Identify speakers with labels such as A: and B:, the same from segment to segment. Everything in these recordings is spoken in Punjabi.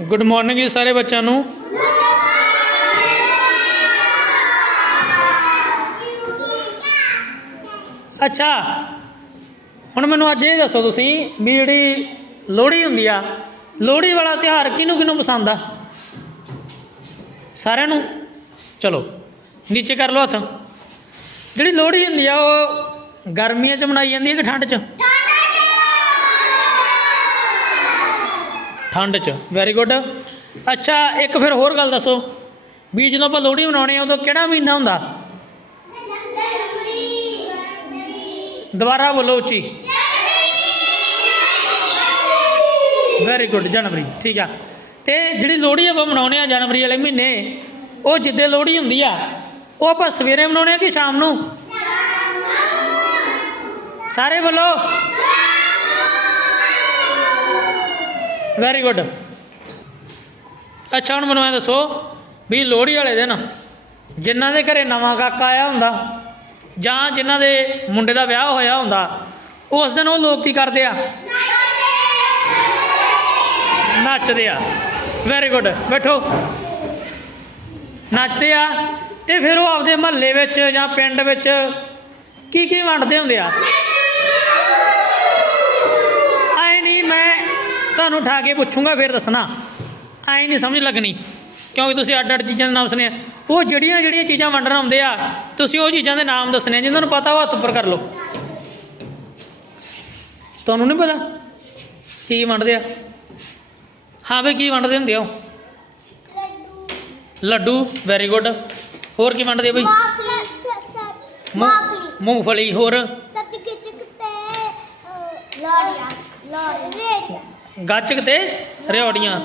A: ਗੁੱਡ ਮਾਰਨਿੰਗ ਜੀ ਸਾਰੇ ਬੱਚਿਆਂ ਨੂੰ। ਅੱਛਾ, ਹੁਣ ਮੈਨੂੰ ਅੱਜ ਇਹ ਦੱਸੋ ਤੁਸੀਂ ਵੀ ਜਿਹੜੀ ਲੋਹੜੀ ਹੁੰਦੀ ਆ, ਲੋਹੜੀ ਵਾਲਾ ਤਿਉਹਾਰ ਕਿਹਨੂੰ ਕਿਹਨੂੰ ਪਸੰਦ ਆ? ਸਾਰਿਆਂ ਨੂੰ? ਚਲੋ, ਨੀਚੇ ਕਰ ਲਓ ਹੱਥ। ਜਿਹੜੀ ਲੋਹੜੀ ਹੁੰਦੀ ਆ, ਉਹ ਗਰਮੀਆਂ 'ਚ ਮਨਾਈ ਜਾਂਦੀ ਹੈ ਕਿ ਠੰਡ 'ਚ? ਠੰਡ 'ਚ। ਵੈਰੀ ਗੁੱਡ ਅੱਛਾ, ਇੱਕ ਫਿਰ ਹੋਰ ਗੱਲ ਦੱਸੋ। ਵੀ ਜਦੋਂ ਆਪਾਂ ਲੋਹੜੀ ਮਨਾਉਣੇ ਆ, ਉਦੋਂ ਕਿਹੜਾ ਮਹੀਨਾ ਹੁੰਦਾ? ਦੁਬਾਰਾ ਬੋਲੋ ਉੱਚੀ। ਵੈਰੀ ਗੁੱਡ ਜਨਵਰੀ, ਠੀਕ ਆ। ਤੇ ਜਿਹੜੀ ਲੋਹੜੀ ਆਪਾਂ ਮਨਾਉਣੇ ਆ ਜਨਵਰੀ ਵਾਲੇ ਮਹੀਨੇ, ਉਹ ਜਿੱਦੇ ਲੋਹੜੀ ਹੁੰਦੀ ਆ, ਉਹ ਆਪਾਂ ਸਵੇਰੇ ਮਨਾਉਣੇ ਆ ਕਿ ਸ਼ਾਮ ਨੂੰ? ਸਾਰੇ ਬੋਲੋ। ਵੈਰੀ ਗੁੱਡ ਅੱਛਾ, ਹੁਣ ਮੈਨੂੰ ਇਹ ਦੱਸੋ ਵੀ ਲੋਹੜੀ ਵਾਲੇ ਦਿਨ ਜਿਨ੍ਹਾਂ ਦੇ ਘਰੇ ਨਵਾਂ ਕਾਕਾ ਆਇਆ ਹੁੰਦਾ ਜਾਂ ਜਿਨ੍ਹਾਂ ਦੇ ਮੁੰਡੇ ਦਾ ਵਿਆਹ ਹੋਇਆ ਹੁੰਦਾ, ਉਸ ਦਿਨ ਉਹ ਲੋਕ ਕੀ ਕਰਦੇ ਆ? ਨੱਚਦੇ ਆ। ਵੈਰੀ ਗੁੱਡ ਬੈਠੋ। ਨੱਚਦੇ ਆ ਤੇ ਫਿਰ ਉਹ ਆਪਦੇ ਮਹੱਲੇ ਵਿੱਚ ਜਾਂ ਪਿੰਡ ਵਿੱਚ ਕੀ ਕੀ ਵੰਡਦੇ ਹੁੰਦੇ ਆ? ਤੁਹਾਨੂੰ ਉਠਾ ਕੇ ਪੁੱਛੂੰਗਾ, ਫਿਰ ਦੱਸਣਾ। ਆਏ ਨਹੀਂ ਸਮਝ ਲੱਗਣੀ, ਕਿਉਂਕਿ ਤੁਸੀਂ ਅੱਡ ਅੱਡ ਚੀਜ਼ਾਂ ਦੇ ਨਾਮ ਸੁਣਿਆ। ਉਹ ਜਿਹੜੀਆਂ ਜਿਹੜੀਆਂ ਚੀਜ਼ਾਂ ਵੰਡਣ ਆਉਂਦੇ ਆ, ਤੁਸੀਂ ਉਹ ਚੀਜ਼ਾਂ ਦੇ ਨਾਮ ਦੱਸਣੇ ਆ, ਜਿਨ੍ਹਾਂ ਨੂੰ ਪਤਾ ਉਹ ਹੱਥ ਉੱਪਰ ਕਰ ਲਓ। ਤੁਹਾਨੂੰ ਨਹੀਂ ਪਤਾ ਕੀ ਵੰਡਦੇ ਆ? ਹਾਂ ਵੀ ਕੀ ਵੰਡਦੇ ਹੁੰਦੇ ਆ ਲੱਡੂ ਵੈਰੀ ਗੁੱਡ ਹੋਰ ਕੀ ਵੰਡਦੇ ਆ ਬਈ? ਮੂੰ- ਮੂੰਗਫਲੀ, ਹੋਰ? ਗੱਚਕ ਤੇ ਰਿਓੜੀਆਂ।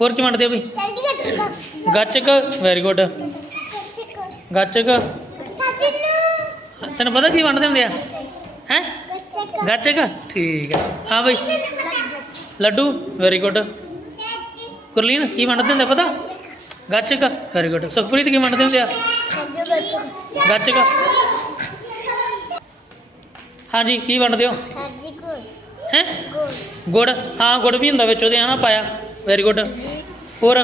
A: ਹੋਰ ਕੀ ਵੰਡਦੇ ਆ ਬਈ ਗੱਚਕ। ਵੈਰੀ ਗੁੱਡ ਗੱਚਕ। ਤੈਨੂੰ ਪਤਾ ਕੀ ਵੰਡਦੇ ਹੁੰਦੇ ਆ? ਹੈ? ਗੱਚਕ। ਠੀਕ ਹੈ ਹਾਂ ਬਈ। ਲੱਡੂ ਵੈਰੀ ਗੁੱਡ ਗੁਰਲੀਨ ਕੀ ਵੰਡਦੇ ਹੁੰਦੇ ਆ ਪਤਾ? ਗੱਚਕ ਵੈਰੀ ਗੁੱਡ ਸੁਖਪ੍ਰੀਤ ਕੀ ਵੰਡਦੇ ਹੁੰਦੇ ਆ? ਗੱਚਕ। ਹਾਂਜੀ ਕੀ ਵੰਡਦੇ ਹੋ? ਹੈ? ਗੁੜ? ਹਾਂ ਗੁੜ ਵੀ ਹੁੰਦਾ ਵਿੱਚ ਉਹਦੇ ਹਨਾ ਪਾਇਆ। ਵੈਰੀ ਗੁੱਡ ਹੋਰ?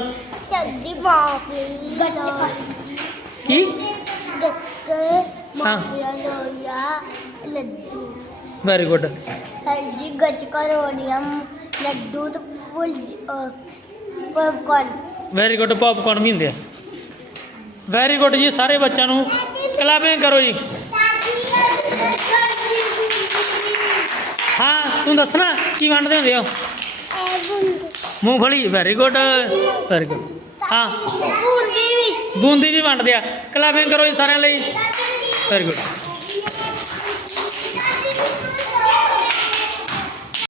B: ਸਬਜ਼ੀ ਮਾਫੀ
A: ਕੀ
B: ਗੱਕ
A: ਹਾਂ।
B: ਮਾਫੀਆ ਲੋਰੀਆ ਲੱਡੂ।
A: ਵੈਰੀ ਗੁੱਡ
B: ਸਬਜ਼ੀ ਗੱਚ ਕਰੋੜੀਆਂ ਲੱਡੂ ਤੇ ਫੁੱਲ ਪਪਕੌਰਨ
A: ਵੈਰੀ ਗੁੱਡ ਪੌਪਕੌਰਨ ਵੀ ਹੁੰਦੇ ਆ। ਵੈਰੀ ਗੁੱਡ ਜੀ ਸਾਰੇ ਬੱਚਿਆਂ ਨੂੰ ਕਲਾਪਿੰਗ ਕਰੋ ਜੀ। ਤੂੰ ਦੱਸਣਾ ਕੀ ਵੰਡਦੇ ਹੁੰਦੇ ਹੋ? ਮੂੰਗਫਲੀ ਵੈਰੀ ਗੁੱਡ ਵੈਰੀ ਗੁੱਡ ਹਾਂ।
B: ਬੂੰਦੀ ਵੀ।
A: ਬੂੰਦੀ ਵੀ ਵੰਡਦੇ ਆ। ਕਲਾਪਿੰਗ ਕਰੋ ਜੀ ਸਾਰਿਆਂ ਲਈ। Very good